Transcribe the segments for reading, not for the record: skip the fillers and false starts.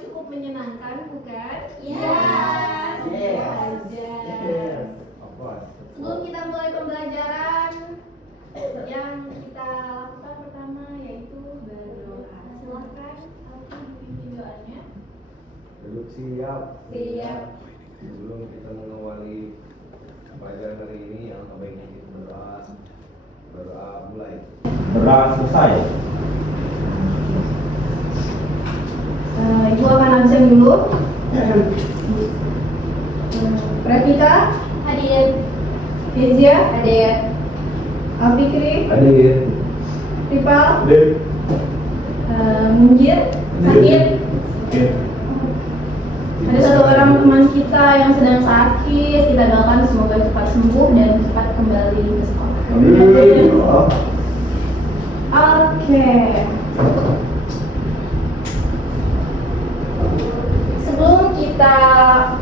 cukup menyenangkan, bukan? Iya. Aja. Sebelum kita mulai pembelajaran, yang kita lakukan pertama yaitu berdoa. Silakan Alfi dipimpin doanya. Duduk siap. Siap. Sebelum kita mengawali pelajaran hari ini, yang baiknya kita berdoa. Berdoa mulai. Berdoa selesai. Ibu akan absen dulu. Pravita, hadir. Kezia, hadir. Alfikri, Hadir. Ripal, Hadir. Munjir, sakit. Oke. Ada satu orang teman kita yang sedang sakit. Kita doakan semoga cepat sembuh dan cepat kembali ke sekolah. Oke. Sebelum kita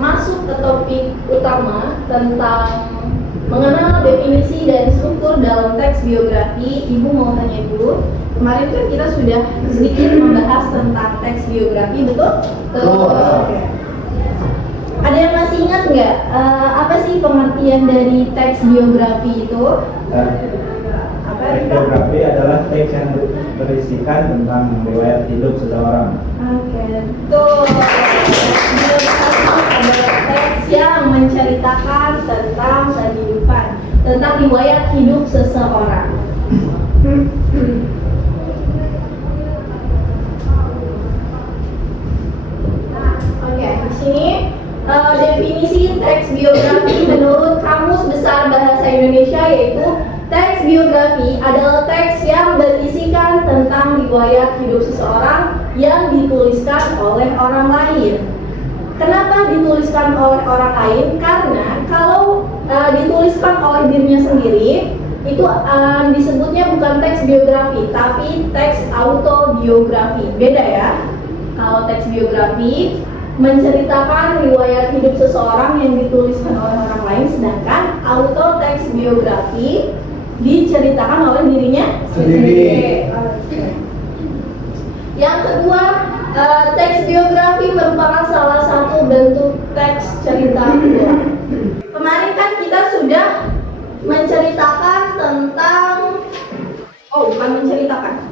masuk ke topik utama tentang mengenal definisi dan struktur dalam teks biografi, Ibu mau tanya dulu. Kemarin kan kita sudah sedikit membahas tentang teks biografi, betul? Oke. Ada yang masih ingat nggak apa sih pengertian dari teks biografi itu? Apa? Teks biografi adalah teks yang berisikan tentang riwayat hidup seseorang. Oke, betul. Biografi adalah teks yang menceritakan tentang kehidupan, tentang riwayat hidup seseorang. Oke, di sini definisi teks biografi menurut Kamus Besar Bahasa Indonesia yaitu teks biografi adalah teks yang berisikan tentang riwayat hidup seseorang yang dituliskan oleh orang lain. Kenapa dituliskan oleh orang lain? Karena kalau dituliskan oleh dirinya sendiri itu disebutnya bukan teks biografi, tapi teks autobiografi. Beda ya. Kalau teks biografi menceritakan riwayat hidup seseorang yang dituliskan oleh orang lain, sedangkan auto teks biografi diceritakan oleh dirinya sendiri. Yang kedua, teks biografi merupakan salah satu bentuk teks cerita ulang. Kemarin kan kita sudah menceritakan tentang, bukan menceritakan.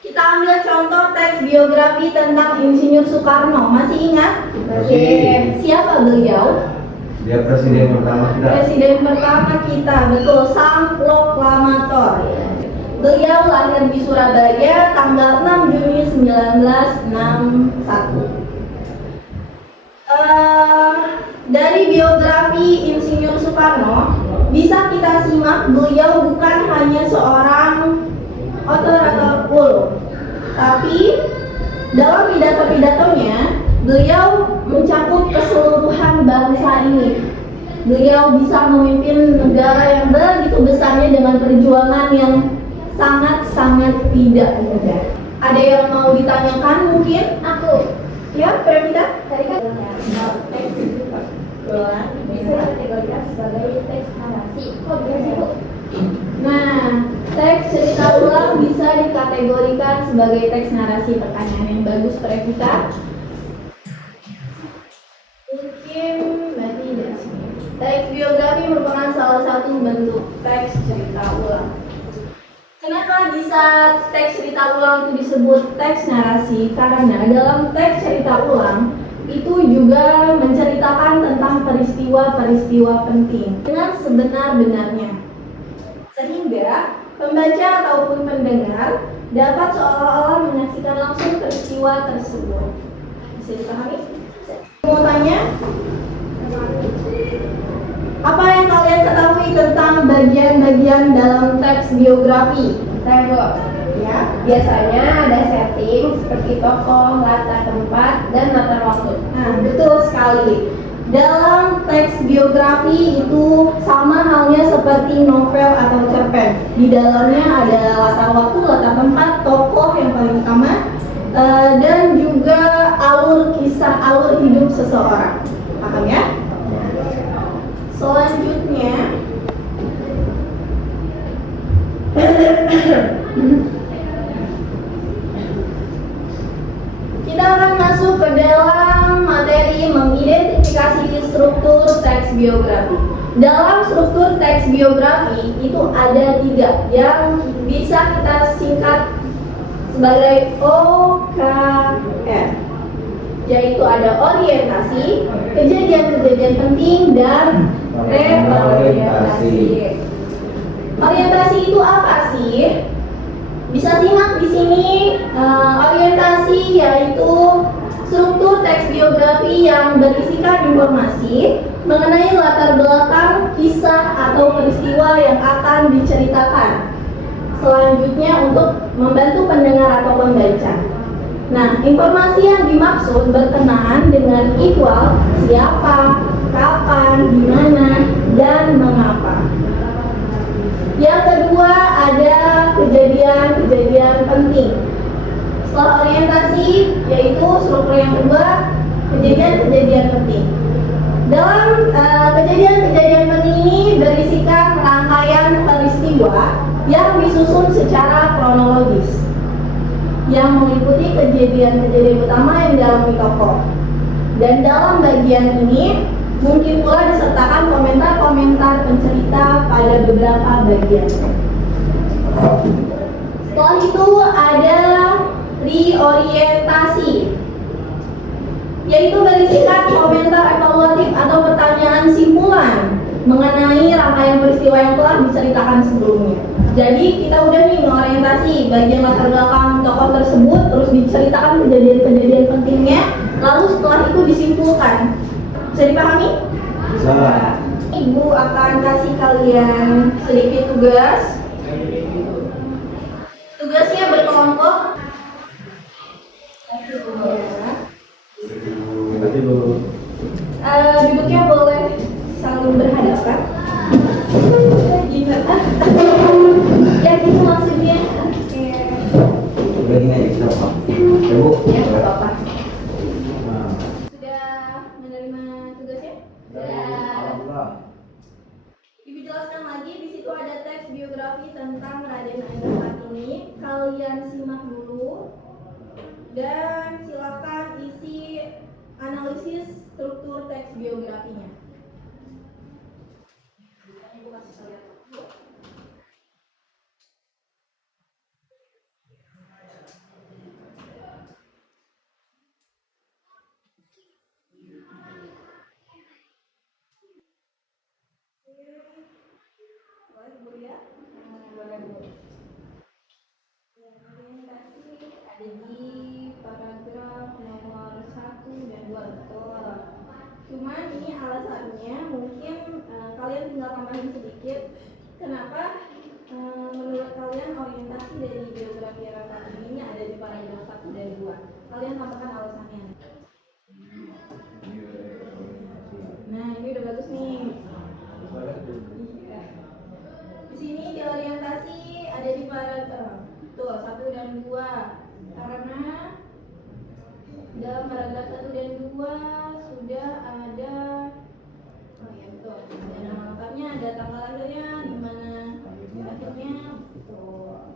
Kita ambil contoh teks biografi tentang Insinyur Soekarno. Masih ingat? Masih. Siapa beliau? Dia presiden pertama kita. Presiden pertama kita, betul, sang proklamator. Beliau lahir di Surabaya tanggal 6 Juni 1961. Dari biografi Insinyur Soekarno bisa kita simak beliau bukan hanya seorang orator ulung, tapi dalam pidato-pidatonya beliau mencakup keseluruhan bangsa ini. Beliau bisa memimpin negara yang begitu besarnya dengan perjuangan yang sangat-sangat tidak mudah. Ada yang mau ditanyakan mungkin? Aku. Ya, Pravita? Tadi kan teks ulang bisa dikategorikan sebagai teks narasi. Kok bisa sih, Bu? Nah, teks cerita ulang bisa dikategorikan sebagai teks narasi. Pertanyaan yang bagus, Pravita. Mungkin berarti dari sini. Teks biografi merupakan salah satu bentuk teks cerita ulang. Kenapa bisa teks cerita ulang itu disebut teks narasi? Karena dalam teks cerita ulang itu juga menceritakan tentang peristiwa-peristiwa penting dengan sebenar-benarnya, sehingga pembaca ataupun pendengar dapat seolah-olah menyaksikan langsung peristiwa tersebut. Bisa dipahami? Mau tanya? Apa yang kalian ketahui tentang bagian-bagian dalam teks biografi? Ya, biasanya ada setting seperti tokoh, latar tempat, dan latar waktu. Nah, betul sekali. Dalam teks biografi itu sama halnya seperti novel atau cerpen. Di dalamnya ada latar waktu, latar tempat, tokoh yang paling utama, dan juga alur kisah, alur hidup seseorang. Paham ya? Selanjutnya kita kita akan masuk ke dalam materi mengidentifikasi struktur teks biografi. Dalam struktur teks biografi itu ada 3 yang bisa kita singkat sebagai OKR, yaitu ada orientasi, kejadian-kejadian penting, dan reorientasi. Orientasi itu apa sih? Bisa simak di sini. Orientasi yaitu struktur teks biografi yang berisikan informasi mengenai latar belakang kisah atau peristiwa yang akan diceritakan. Selanjutnya untuk membantu pendengar atau pembaca. Nah, informasi yang dimaksud berkenaan dengan ihwal siapa, kapan, di mana, dan mengapa. Yang kedua ada kejadian-kejadian penting. Setelah orientasi, yaitu struktur yang kedua, kejadian-kejadian penting. Dalam kejadian-kejadian penting ini berisikan rangkaian peristiwa yang disusun secara kronologis, yang meliputi kejadian-kejadian utama yang dialami tokoh. Dan dalam bagian ini mungkin pula disertakan komentar-komentar pencerita pada beberapa bagian. Setelah itu ada reorientasi, yaitu berisikan komentar evaluatif atau pertanyaan simpulan mengenai rangkaian peristiwa yang telah diceritakan sebelumnya. Jadi kita udah nih mengorientasi bagian latar belakang tokoh tersebut, terus diceritakan kejadian-kejadian pentingnya, lalu setelah itu disimpulkan. Bisa dipahami? Bisa. Ibu akan kasih kalian sedikit tugas. Tugasnya berkelompok. Berarti dulu. Duduknya boleh saling berhadapan. Gimana? Ya gitu maksudnya. Oke. Udah gini aja kita Pak. Ya Bu. Ya nggak apa-apa. Nah, Sudah menerima tugasnya? Alhamdulillah. Ibu jelaskan lagi, di situ ada teks biografi tentang Raden Ajeng ini. Kalian simak dulu dan silakan isi analisis struktur teks biografinya. Ibu kasih lihat. Boleh Bu ya? Boleh Bu. Orientasi ada di paragraf nomor 1 dan 2, betul. Cuman ini alasannya mungkin kalian tinggal tambahin sedikit. Kenapa menurut kalian orientasi dari biografi Rangga ini ada di paragraf 1 dan 2? Kalian tambahkan alasannya. Nah, ini udah bagus nih. Iya. Di sini di orientasi ada di paragraf 1 dan 2, karena dalam paragraf 1 dan 2 sudah ada, oh ya betul, ada nama lengkapnya, ada tanggal lahirnya, di mana akhirnya, betul.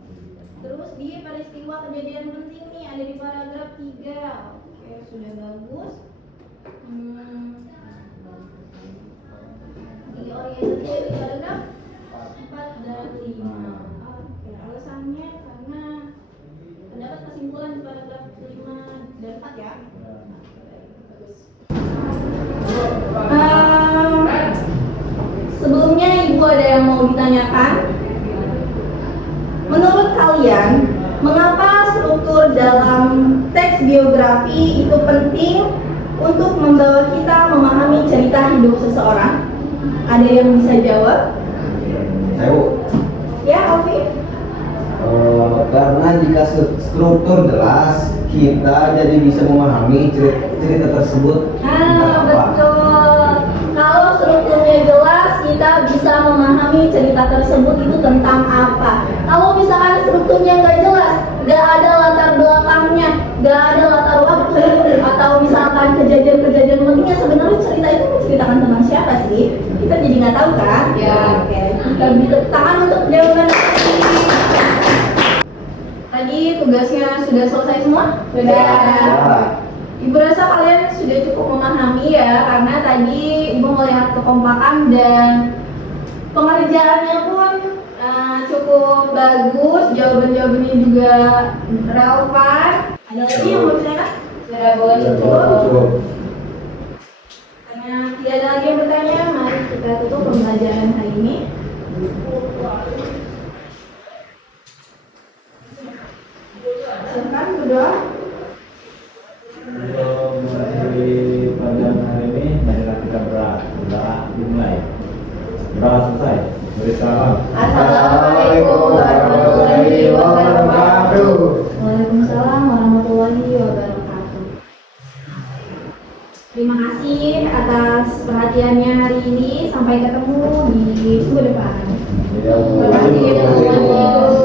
Terus di peristiwa kejadian penting nih ada di paragraf 3. Oke, sudah bagus. Di orientasi ada di paragraf 4 dan 5. Oke, alasannya karena terdapat kesimpulan di paragraf 5 dan 4 ya. Bagus. Sebelumnya Ibu ada yang mau ditanyakan? Menurut kalian, mengapa struktur dalam teks biografi itu penting untuk membawa kita memahami cerita hidup seseorang? Ada yang bisa jawab? Saya Bu. Ya, Ovi? Karena jika struktur jelas, kita jadi bisa memahami cerita tersebut. Betul. Kalau strukturnya jelas, kita bisa memahami cerita tersebut itu tentang apa. Kalau misalkan strukturnya nggak jelas, nggak ada latar belakangnya, nggak ada latar waktu, atau misalkan kejadian-kejadian pentingnya, sebenarnya cerita itu menceritakan tentang siapa sih? Kita jadi nggak tahu kan? Ya, oke. Kita beri tepuk tangan untuk jawaban tadi. Tugasnya sudah selesai semua? Sudah. Ibu rasa kalian sudah cukup memahami ya, karena tadi Ibu melihat kekompakan dan pengerjaannya pun cukup bagus, jawaban-jawabannya juga relevan. Ada lagi yang mau bertanya? Sudah boleh cukup. Karena tidak ada lagi yang bertanya, mari kita tutup pembelajaran hari ini. Silakan berdoa. Untuk mengakhiri pelajaran hari ini, marilah kita berdoa dimulai. Berdoa selesai. Beri salam. Assalamualaikum warahmatullahi wabarakatuh. Waalaikumsalam warahmatullahi wabarakatuh. Terima kasih atas perhatiannya hari ini. Sampai ketemu di minggu depan. Ya, Terima kasih.